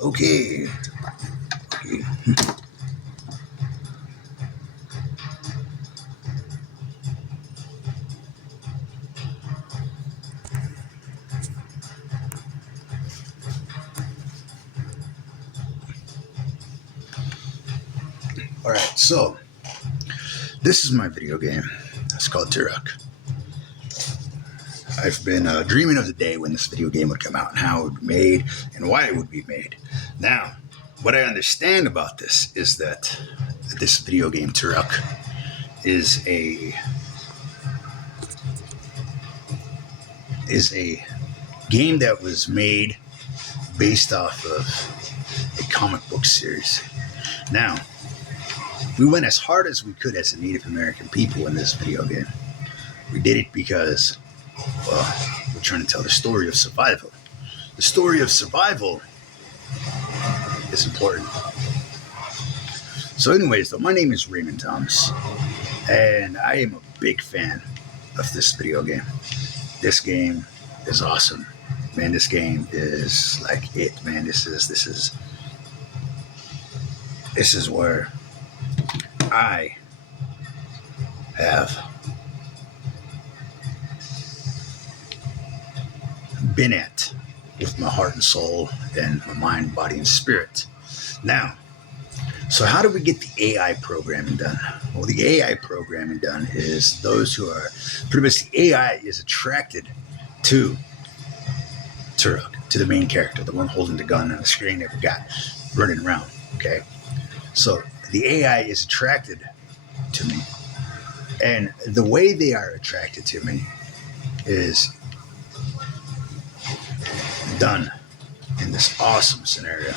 Okay. Okay. All right. So this is my video game. It's called Turok. I've been dreaming of the day when this video game would come out and how it would be made and why it would be made. Now, what I understand about this is that this video game Turok is a game that was made based off of a comic book series. Now, we went as hard as we could as a Native American people in this video game. We did it because, well, we're trying to tell the story of survival. The story of survival is important. So anyways, though, my name is Raymond Thomas, and I am a big fan of this video game. This game is awesome. Man, this game is like it, man. This is where I have been at with my heart and soul and my mind, body, and spirit. Now, so how do we get the AI programming done? Well, the AI programming done is those who are pretty much the AI is attracted to Turok, to the main character, the one holding the gun on the screen that we got running around. Okay, so the AI is attracted to me, and the way they are attracted to me is done in this awesome scenario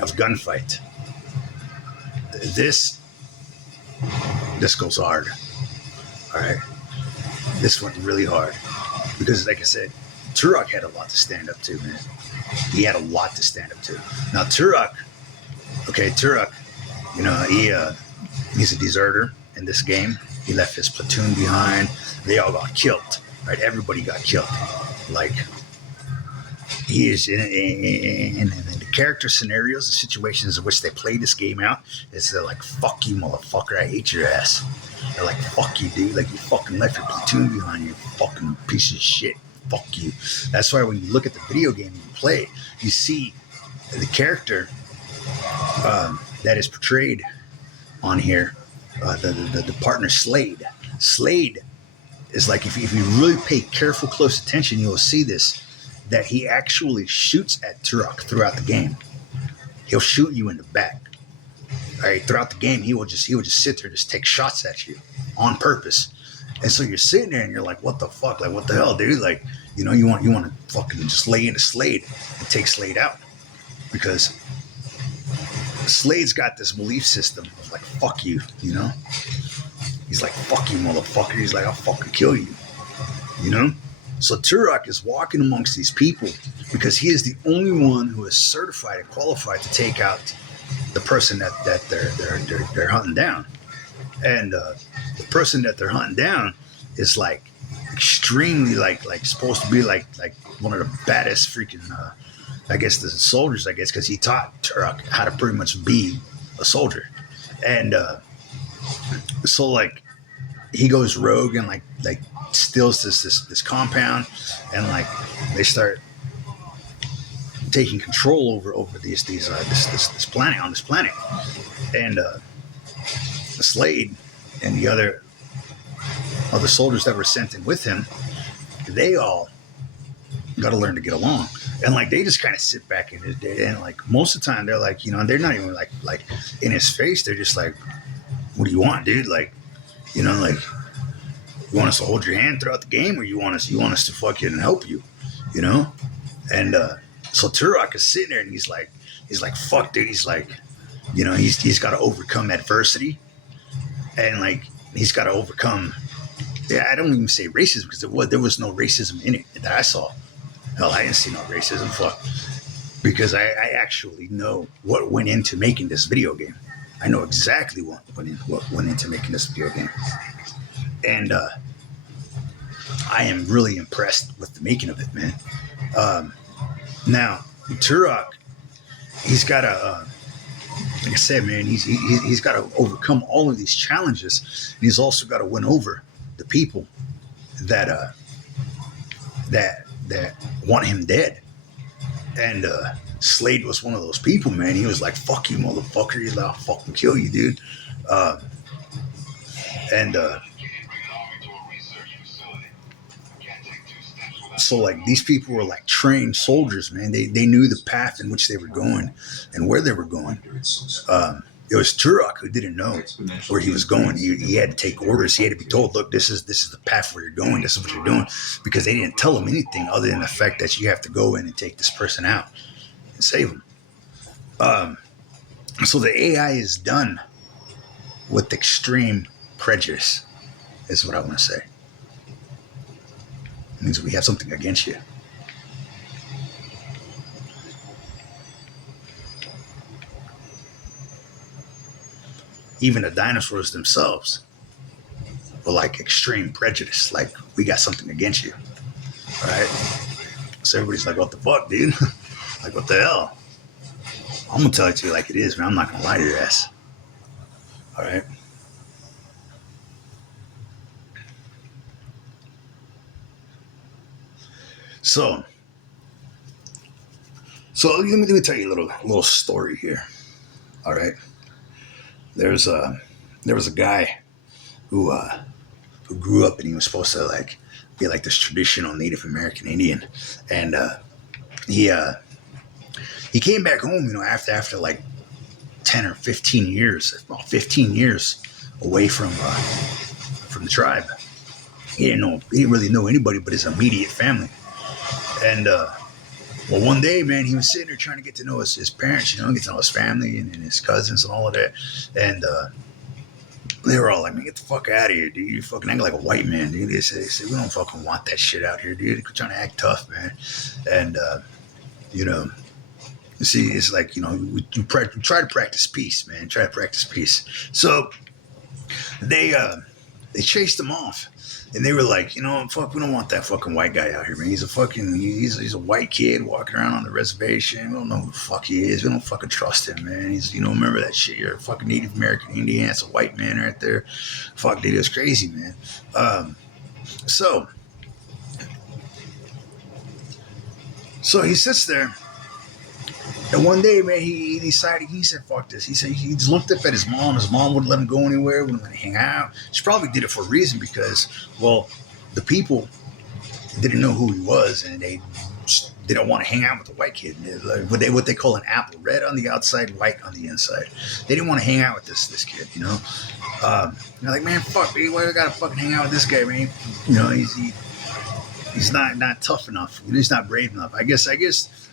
of gunfight. This goes hard. All right, this went really hard because, like I said, Turok had a lot to stand up to, man. He had a lot to stand up to. Now, Turok, you know, he's a deserter in this game. He left his platoon behind. They all got killed, right? Everybody got killed. Like, he is in the character scenarios, the situations in which they play this game out, is they're like, fuck you, motherfucker, I hate your ass. They're like, fuck you, dude. Like, you fucking left your platoon behind, you fucking piece of shit. Fuck you. That's why when you look at the video game you play, you see the character that is portrayed on here, the partner Slade. Slade is like, if you really pay careful, close attention, you'll see this, that he actually shoots at Turok throughout the game. He'll shoot you in the back. All right, throughout the game, he will just sit there, just take shots at you on purpose. And so you're sitting there and you're like, what the fuck? Like, what the hell, dude? Like, you know, you want to fucking just lay into Slade and take Slade out. Because Slade's got this belief system of like, fuck you, you know? He's like, fuck you, motherfucker. He's like, I'll fucking kill you, you know? So Turok is walking amongst these people because he is the only one who is certified and qualified to take out the person that they're hunting down. And the person that they're hunting down is like extremely like supposed to be like one of the baddest freaking I guess the soldiers, I guess, because he taught Turok how to pretty much be a soldier. And so like he goes rogue and like steals this compound, and like they start taking control over this planet, on this planet. And Slade and the other soldiers that were sent in with him, they all got to learn to get along. And like they just kind of sit back in his day, and like most of the time they're like, you know, they're not even like in his face. They're just like, what do you want, dude? Like, you know, like, you want us to hold your hand throughout the game, or you want us to fucking help you, you know? And so Turok is sitting there and he's like, fuck, dude. He's like, you know, he's got to overcome adversity, and like he's got to overcome. Yeah, I don't even say racism, because there was no racism in it that I saw. Hell, I didn't see no racism. Fuck, because I actually know what went into making this video game. I know exactly what went into making this video game. And I am really impressed with the making of it, man. Now, Turok he's got to, like I said, man, he's got to overcome all of these challenges, and he's also got to win over the people that that want him dead. And Slade was one of those people, man. He was like, "Fuck you, motherfucker! He's like, I'll fucking kill you, dude." Uh, and So like these people were like trained soldiers, man. They knew the path in which they were going and where they were going. It was Turok who didn't know where he was going. He had to take orders. He had to be told, "Look, this is the path where you're going. This is what you're doing," because they didn't tell him anything other than the fact that you have to go in and take this person out and save him. So the AI is done with extreme prejudice, is what I want to say. It means we have something against you. Even the dinosaurs themselves were like extreme prejudice. Like, we got something against you. All right? So everybody's like, what the fuck, dude? Like, what the hell? I'm going to tell it to you like it is, man. I'm not going to lie to your ass. All right? So let me tell you a little story here. All right? There was a guy who grew up, and he was supposed to like be like this traditional Native American Indian, and he came back home, after like 10 or 15 years, well, 15 years away from the tribe. He didn't really know anybody but his immediate family, and well, one day, man, he was sitting there trying to get to know his parents, get to know his family and his cousins and all of that, and they were all like, "Man, get the fuck out of here, dude! You fucking act like a white man, dude." They said, "We don't fucking want that shit out here, dude. We're trying to act tough, man." And you know, you see, it's like we try to practice peace, man. Try to practice peace. So they chased him off, and they were like, fuck, we don't want that fucking white guy out here, man. He's a white kid walking around on the reservation. We don't know who the fuck he is. We don't fucking trust him, man. He's remember that shit. You're a fucking Native American Indian. That's a white man right there. Fuck, dude, it's crazy, man. So he sits there. And one day, man, he decided, he said, fuck this. He said, he just looked up at his mom. His mom wouldn't let him go anywhere, wouldn't let him hang out. She probably did it for a reason because, well, the people didn't know who he was, and they didn't want to hang out with the white kid. Like what they call an apple, red on the outside, white on the inside. They didn't want to hang out with this kid, They're like, man, fuck, dude, why do I gotta fucking hang out with this guy, man? He's not tough enough. He's not brave enough. I guess.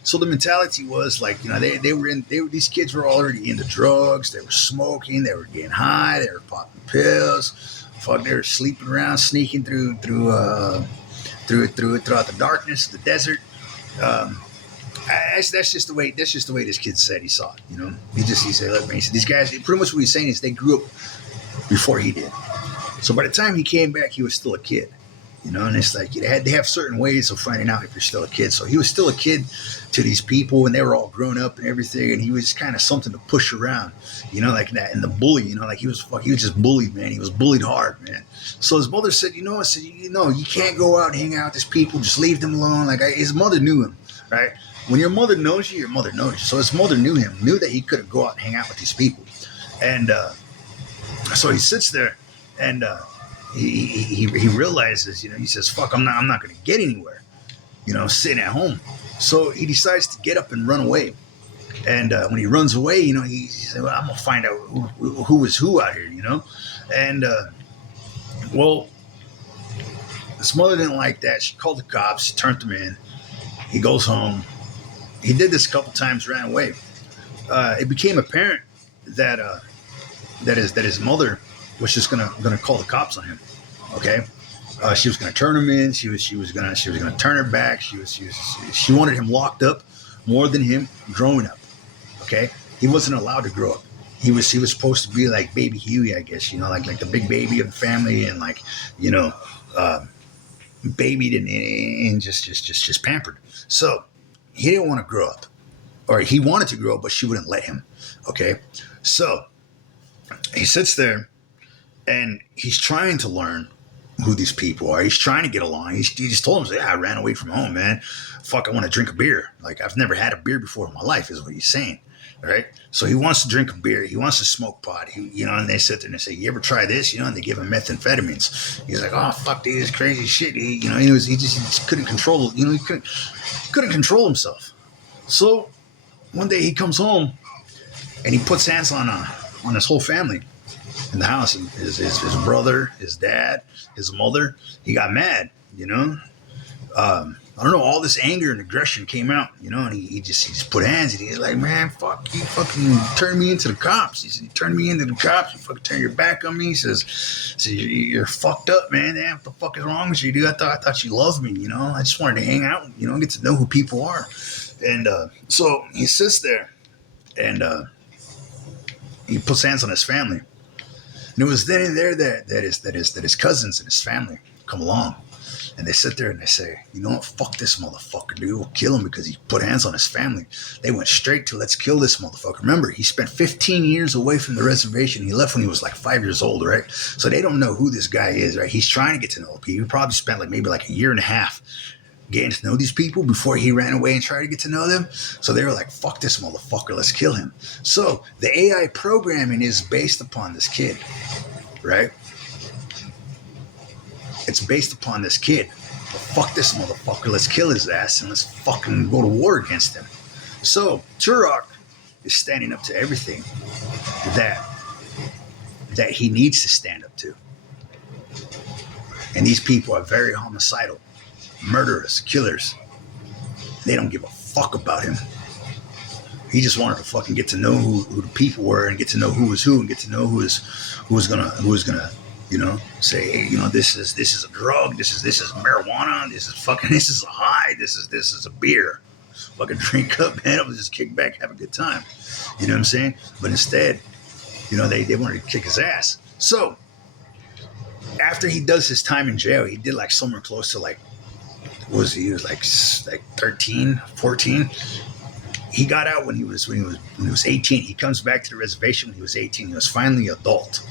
So the mentality was like, these kids were already into drugs. They were smoking. They were getting high. They were popping pills. Fuck, they were sleeping around, sneaking throughout the darkness, the desert. That's just the way this kid said he saw it. He said, look, man, he said, these guys. Pretty much what he's saying is they grew up before he did. So by the time he came back, he was still a kid. And it's like they have certain ways of finding out if you're still a kid. So he was still a kid to these people, and they were all grown up and everything. And he was kind of something to push around, like that. And the bully, like he was just bullied, man. He was bullied hard, man. So his mother said, you can't go out and hang out with these people. Just leave them alone. Like his mother knew him, right? When your mother knows you, your mother knows you. So his mother knew him, knew that he couldn't go out and hang out with these people. And so he sits there and. He realizes, he says, fuck, I'm not going to get anywhere, sitting at home. So he decides to get up and run away. And when he runs away, he said, well, I'm going to find out who is who out here, And, well, his mother didn't like that. She called the cops. She turned him in. He goes home. He did this a couple times, ran away. It became apparent that his mother was just gonna call the cops on him. Okay, she was gonna turn him in. She was gonna turn her back. She wanted him locked up more than him growing up. Okay, he wasn't allowed to grow up. He was supposed to be like baby Huey, I guess. Like the big baby of the family, and like babied and just pampered. So he didn't want to grow up. or he wanted to grow up, but she wouldn't let him. Okay. So he sits there and he's trying to learn who these people are. He's trying to get along. He just told him, yeah, I ran away from home, man. Fuck, I want to drink a beer. Like, I've never had a beer before in my life, is what he's saying. Right? So he wants to drink a beer. He wants to smoke pot. And they sit there and they say, you ever try this? And they give him methamphetamines. He's like, oh, fuck, dude, this crazy shit. He just couldn't control, he couldn't control himself. So one day he comes home and he puts hands on his whole family in the house. His brother, his dad, his mother. He got mad, I don't know, all this anger and aggression came out, and he just put hands and he's like, man, fuck, you fucking turned me into the cops. He said, you turned me into the cops. You fucking turned your back on me. He says you're fucked up, man. Damn, what the fuck is wrong with you, dude? I thought you loved me, I just wanted to hang out, get to know who people are. And so he sits there and he puts hands on his family. And it was then and there that his cousins and his family come along. And they sit there and they say, you know what? Fuck this motherfucker, dude. We'll kill him because he put hands on his family. They went straight to, let's kill this motherfucker. Remember, he spent 15 years away from the reservation. He left when he was like 5 years old, right? So they don't know who this guy is, right? He's trying to get to know people. He probably spent maybe a year and a half getting to know these people before he ran away and tried to get to know them. So they were like, fuck this motherfucker. Let's kill him. So the AI programming is based upon this kid, right? It's based upon this kid. Well, fuck this motherfucker. Let's kill his ass and let's fucking go to war against him. So Turok is standing up to everything that he needs to stand up to. And these people are very homicidal, murderers, killers. They don't give a fuck about him. He just wanted to fucking get to know who the people were and get to know who was who and get to know who was gonna say, hey, this is a drug, this is marijuana, this is a high, this is a beer. Fucking drink up, man. I'll just kick back, have a good time. You know what I'm saying? But instead, they wanted to kick his ass. So after he does his time in jail, he did somewhere close to he was 13, 14. He got out when he was 18. He comes back to the reservation when he was 18. He was finally an adult.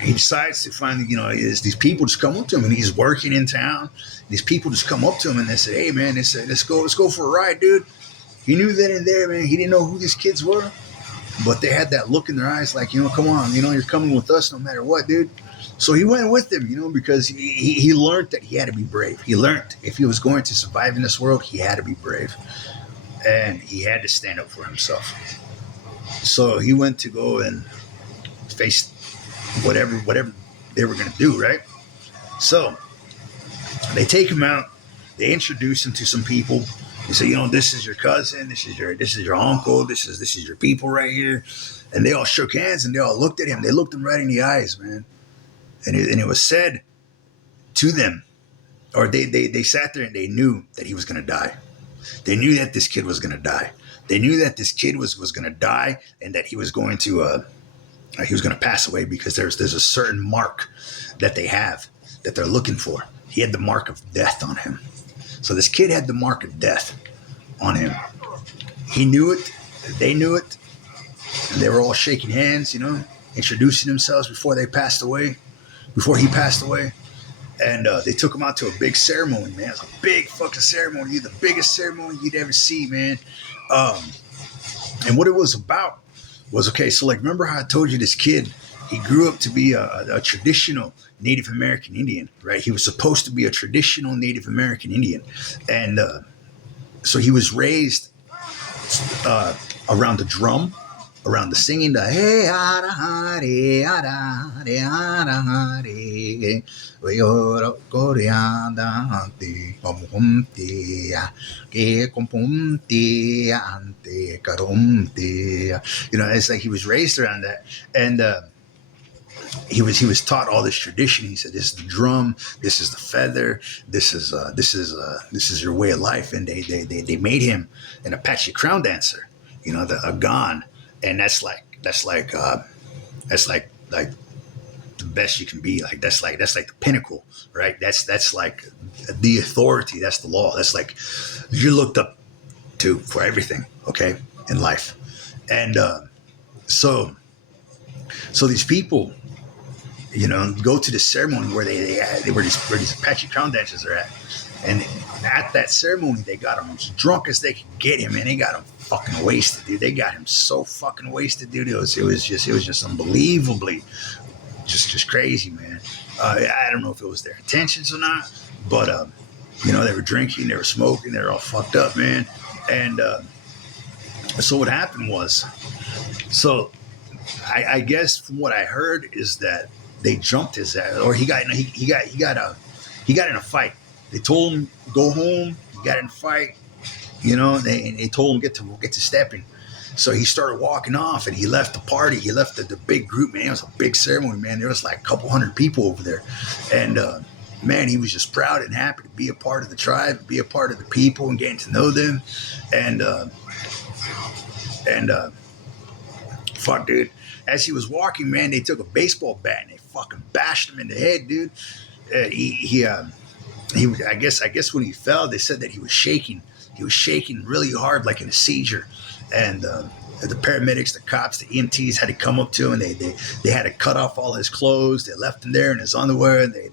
He decides to finally, these people just come up to him and he's working in town. These people just come up to him and they say, hey man, they say, let's go for a ride, dude. He knew then and there, man, he didn't know who these kids were, but they had that look in their eyes like, come on, you're coming with us no matter what, dude. So he went with them, because he learned that he had to be brave. He learned if he was going to survive in this world, he had to be brave. And he had to stand up for himself. So he went to go and face whatever they were going to do, right? So they take him out. They introduce him to some people. They say, this is your cousin. This is your uncle. This is your people right here. And they all shook hands and they all looked at him. They looked him right in the eyes, man. And it was said to them, or they sat there and they knew that he was going to die. They knew that this kid was going to die. They knew that this kid was going to die and that he was going to pass away because there's a certain mark that they have that they're looking for. He had the mark of death on him. So this kid had the mark of death on him. He knew it. They knew it. And they were all shaking hands, introducing themselves before he passed away. And they took him out to a big ceremony, man. It was a big fucking ceremony. The biggest ceremony you'd ever see, man. And what it was about was, okay, so remember how I told you this kid, he grew up to be a traditional Native American Indian, right? He was supposed to be a traditional Native American Indian. And so he was raised around the drum, around the singing, the hey, ada, hare, ada, hare, ada, hare, weoro, koreada, ante, pomumte, ke kompumte, ante, karumte. It's like he was raised around that. And he was taught all this tradition. He said, this is the drum, this is the feather, this is your way of life. And they made him an Apache crown dancer, a Gan. And that's like the best you can be. That's like the pinnacle, right? That's like the authority. That's the law. That's like you're looked up for everything, okay, in life. And so so these people, go to the ceremony where where these Apache crown dancers are at, and at that ceremony they got him as drunk as they could get him, and they got him fucking wasted, dude. They got him so fucking wasted, dude. It was just unbelievably just crazy, man. I don't know if it was their intentions or not, but they were drinking, they were smoking, they were all fucked up, man. And so what happened was, so I guess from what I heard is that they jumped his ass, or he got in a fight. They told him go home. He got in a fight, they told him get to stepping. So he started walking off, and he left the party. He left the big group, man. It was a big ceremony, man. There was like a couple hundred people over there, and man, he was just proud and happy to be a part of the tribe, be a part of the people, and getting to know them, and fuck, dude. As he was walking, man, they took a baseball bat and they fucking bashed him in the head, dude. I guess when he fell, they said that he was shaking. He was shaking really hard, like in a seizure. And the paramedics, the cops, the EMTs had to come up to him, and they had to cut off all his clothes. They left him there in his underwear, and they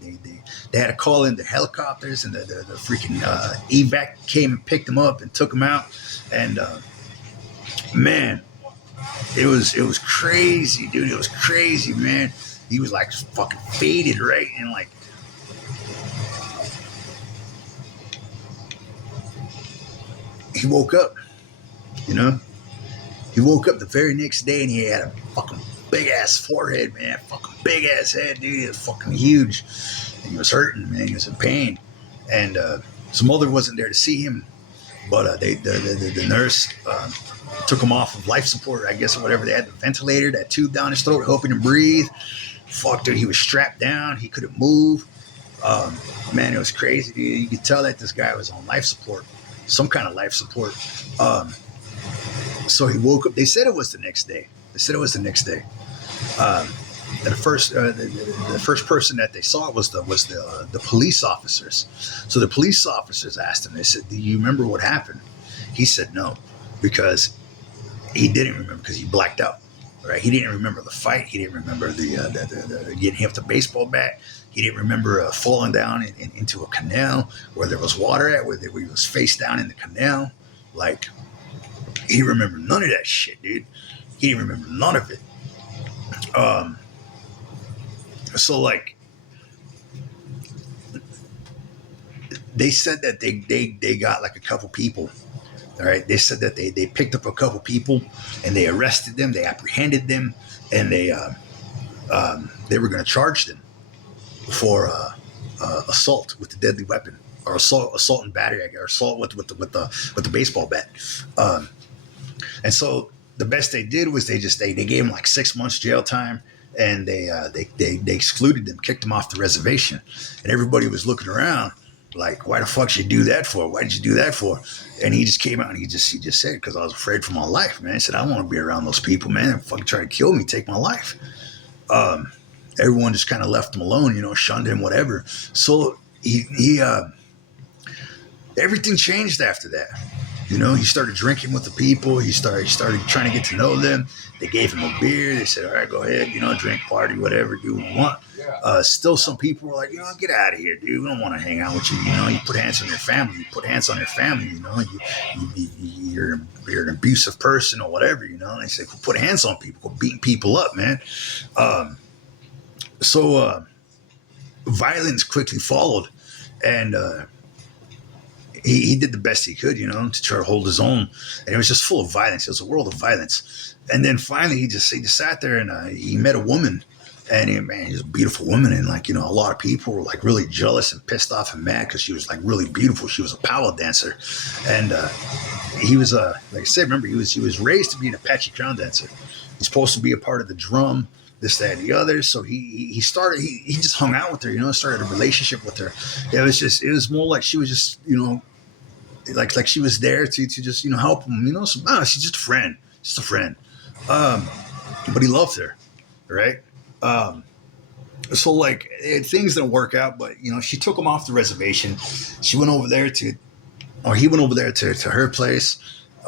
had to call in the helicopters, and the freaking evac came and picked him up and took him out. And man, it was crazy, dude. It was crazy, man. He was like fucking faded, right? And like, he woke up, He woke up the very next day, and he had a fucking big ass forehead, man. Fucking big ass head, dude. He was fucking huge. And he was hurting, man. He was in pain. And his mother wasn't there to see him, but the nurse took him off of life support, I guess, or whatever. They had the ventilator, that tube down his throat, helping him breathe. Fuck, dude. He was strapped down. He couldn't move. Man, it was crazy, dude. You could tell that this guy was on life support, some kind of life support. So he woke up. They said it was the next day. The first person that they saw was the police officers. So the police officers asked him. They said, "Do you remember what happened?" He said no, because he didn't remember, because he blacked out. Right? He didn't remember the fight. He didn't remember the getting hit with the baseball bat. He didn't remember falling down into a canal where there was water at, where he was face down in the canal. Like, he remembered none of that shit, dude. He didn't remember none of it. So like, they said that they got like a couple people. All right. They said that they picked up a couple people, and they arrested them. They apprehended them, and they were going to charge them for assault with a deadly weapon, or assault and battery, or assault with the baseball bat. And so the best they did was they gave him like 6 months jail time, and they excluded them, kicked them off the reservation, and everybody was looking around like, why the fuck should you do that for? Why did you do that for? And he just came out and he just said, because I was afraid for my life, man. He said, I don't want to be around those people, man. They fucking try to kill me, take my life. Everyone just kind of left him alone, shunned him, whatever. So he everything changed after that. He started drinking with the people. He started trying to get to know them. They gave him a beer. They said, all right, go ahead, drink, party, whatever, do what you want. Still some people were like, get out of here, dude. We don't want to hang out with you. You put hands on your family. You put hands on your family, you're an abusive person or whatever, And they say, put hands on people, go beating people up, man. So violence quickly followed, and he did the best he could, to try to hold his own. And it was just full of violence. It was a world of violence. And then finally, he just sat there, and he met a woman, and he was a beautiful woman. And a lot of people were like really jealous and pissed off and mad, because she was like really beautiful. She was a power dancer, and he was like I said, remember, he was raised to be an Apache crown dancer. He's supposed to be a part of the drum, this, that, and the other. So he just hung out with her, started a relationship with her. It was more like she was just, like she was there to just, help him, so, she's just a friend. But he loved her. Right. So like things didn't work out, but she took him off the reservation. She went over there to or he went over there to her place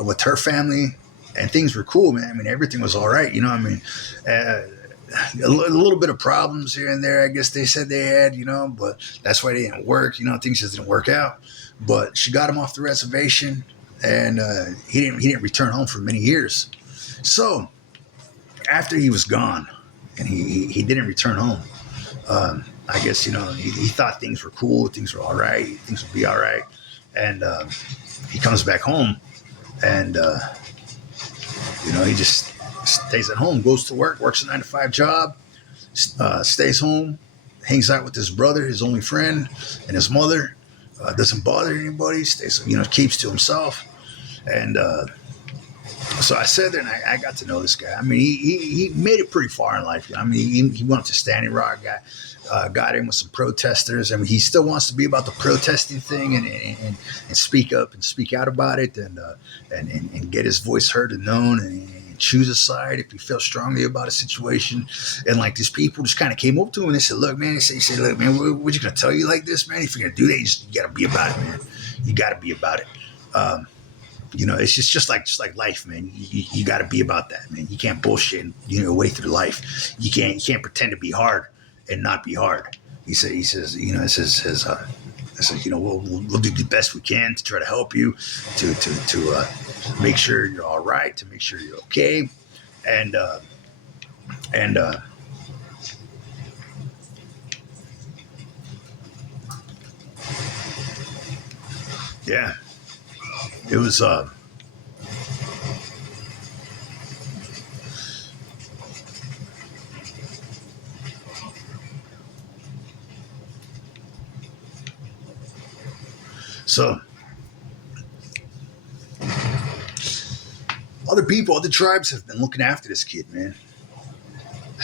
with her family, and things were cool, man. I mean, everything was all right. You know, I mean, uh, a little bit of problems here and there, I guess they said they had, but that's why they didn't work. Things just didn't work out. But she got him off the reservation, and he didn't return home for many years. So after he was gone, and he didn't return home, I guess he thought things were cool, things were all right, things would be all right, and he comes back home, and he just stays at home, goes to work, works a 9 to 5 job, stays home, hangs out with his brother, his only friend, and his mother. Doesn't bother anybody. Stays, keeps to himself. And so I sat there and I got to know this guy. I mean, he made it pretty far in life. I mean, he went to Standing Rock, got in with some protesters. I mean, he still wants to be about the protesting thing and speak up and speak out about it and get his voice heard and known and choose a side if he felt strongly about a situation. And like these people just kind of came up to him and they said, look, man, look, man, we're just going to tell you like this, man. If you're going to do that, you got to be about it, man. You got to be about it. It's just like life, man. You got to be about that, man. You can't bullshit, way through life. You can't pretend to be hard and not be hard. He says, we'll do the best we can to try to help you, to make sure you're all right, to make sure you're okay, and yeah, it was. So, other tribes have been looking after this kid, man.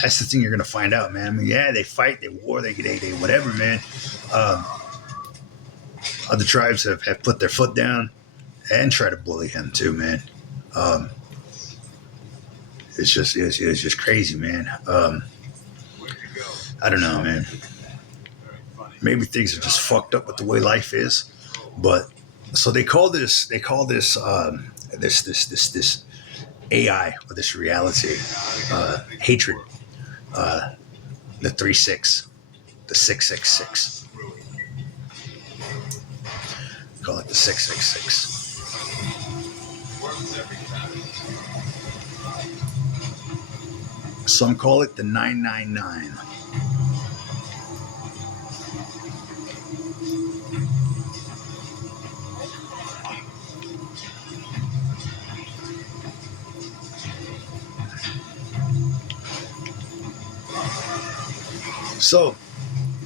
That's the thing you're gonna find out, man. I mean, yeah, they fight, they war, they whatever, man. Other tribes have put their foot down and try to bully him too, man. It's just crazy, man. I don't know, man. Maybe things are just fucked up with the way life is. But so they call this this AI, or this reality, hatred, the 3-6, the 666. Call it the 666. Some call it the 999. So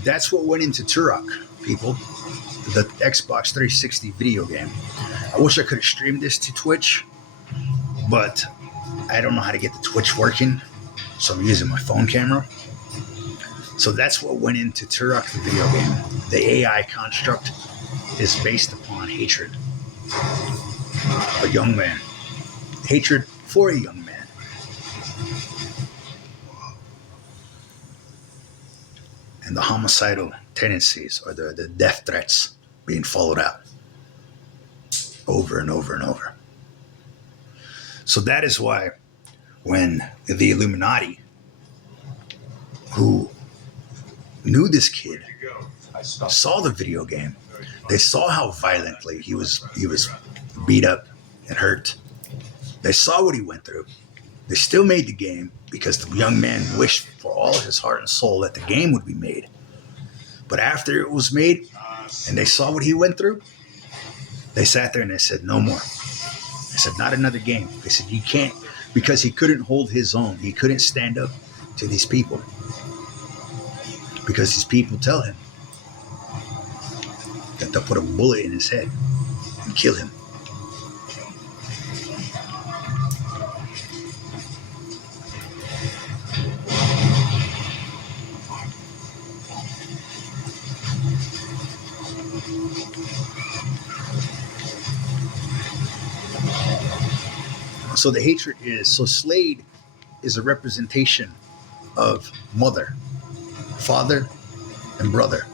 that's what went into Turok, people. The Xbox 360 video game. I wish I could have streamed this to Twitch, but I don't know how to get the Twitch working, so I'm using my phone camera. So that's what went into Turok, the video game. The AI construct is based upon hatred. A young man. Hatred for a young man. And the homicidal tendencies, or the death threats being followed out over and over and over. So that is why when the Illuminati, who knew this kid, saw the video game, they saw how violently he was beat up and hurt. They saw what he went through. They still made the game because the young man wished for all his heart and soul that the game would be made. But after it was made and they saw what he went through, they sat there and they said, no more. They said, not another game. They said, you can't, because he couldn't hold his own. He couldn't stand up to these people. Because these people tell him that they'll put a bullet in his head and kill him. So the hatred is, so Slade is a representation of mother, father, and brother.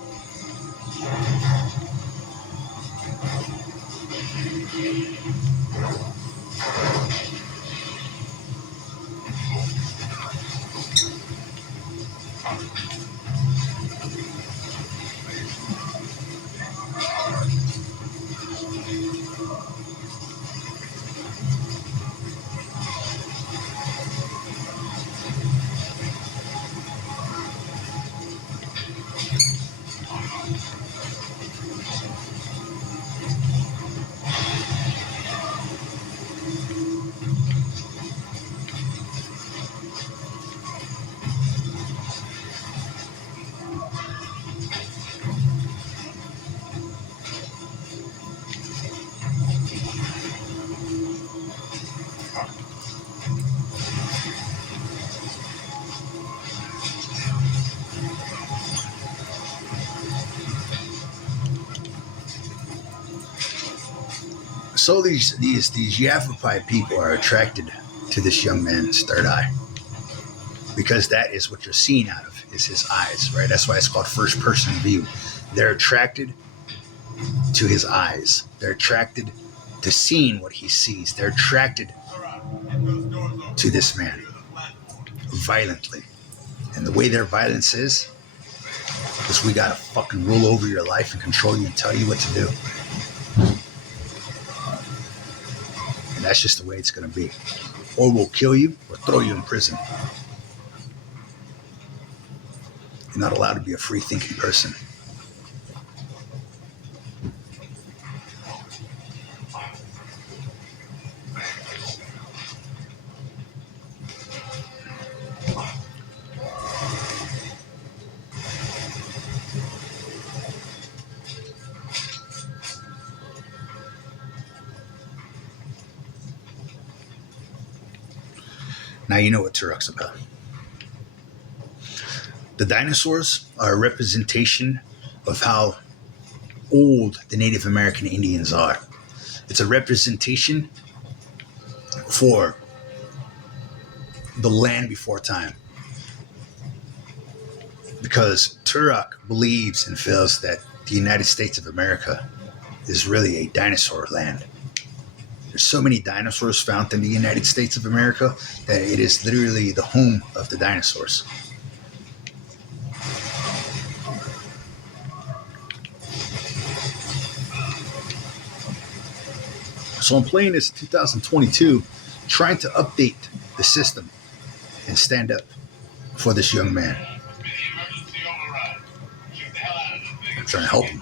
So these Yavapai people are attracted to this young man's third eye because that is what you're seeing out of is his eyes, right? That's why it's called first person view. They're attracted to his eyes. They're attracted to seeing what he sees. They're attracted to this man violently. And the way their violence is we gotta fucking rule over your life and control you and tell you what to do. And that's just the way it's gonna be. Or we'll kill you or throw you in prison. You're not allowed to be a free thinking person. Now you know what Turok's about. The dinosaurs are a representation of how old the Native American Indians are. It's a representation for the land before time. Because Turok believes and feels that the United States of America is really a dinosaur land. There's so many dinosaurs found in the United States of America that it is literally the home of the dinosaurs. So I'm playing this in 2022, trying to update the system and stand up for this young man. I'm trying to help him.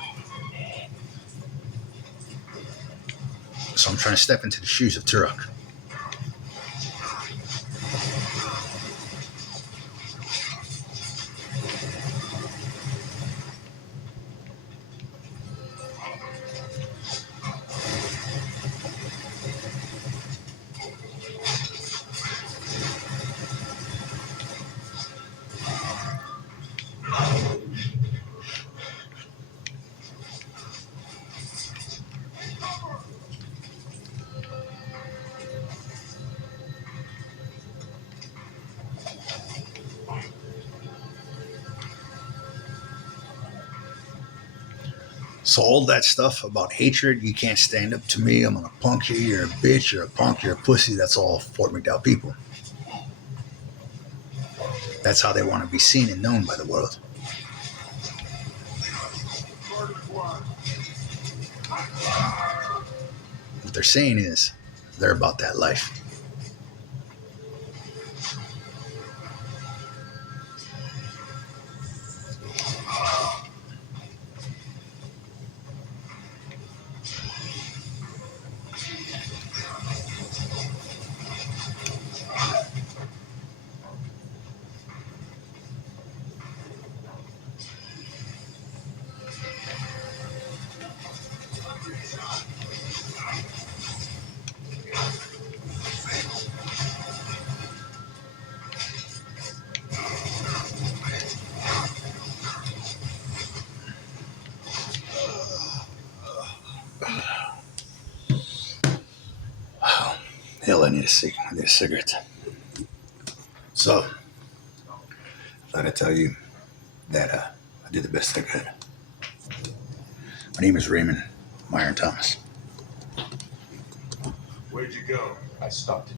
So I'm trying to step into the shoes of Turok. So all that stuff about hatred, you can't stand up to me, I'm gonna punk you, you're a bitch, you're a punk, you're a pussy, that's all Fort McDowell people. That's how they want to be seen and known by the world. What they're saying is they're about that life. Hell, I need a cigarette. So, I gotta tell you that I did the best I could. My name is Raymond Myron Thomas. Where'd you go? I stopped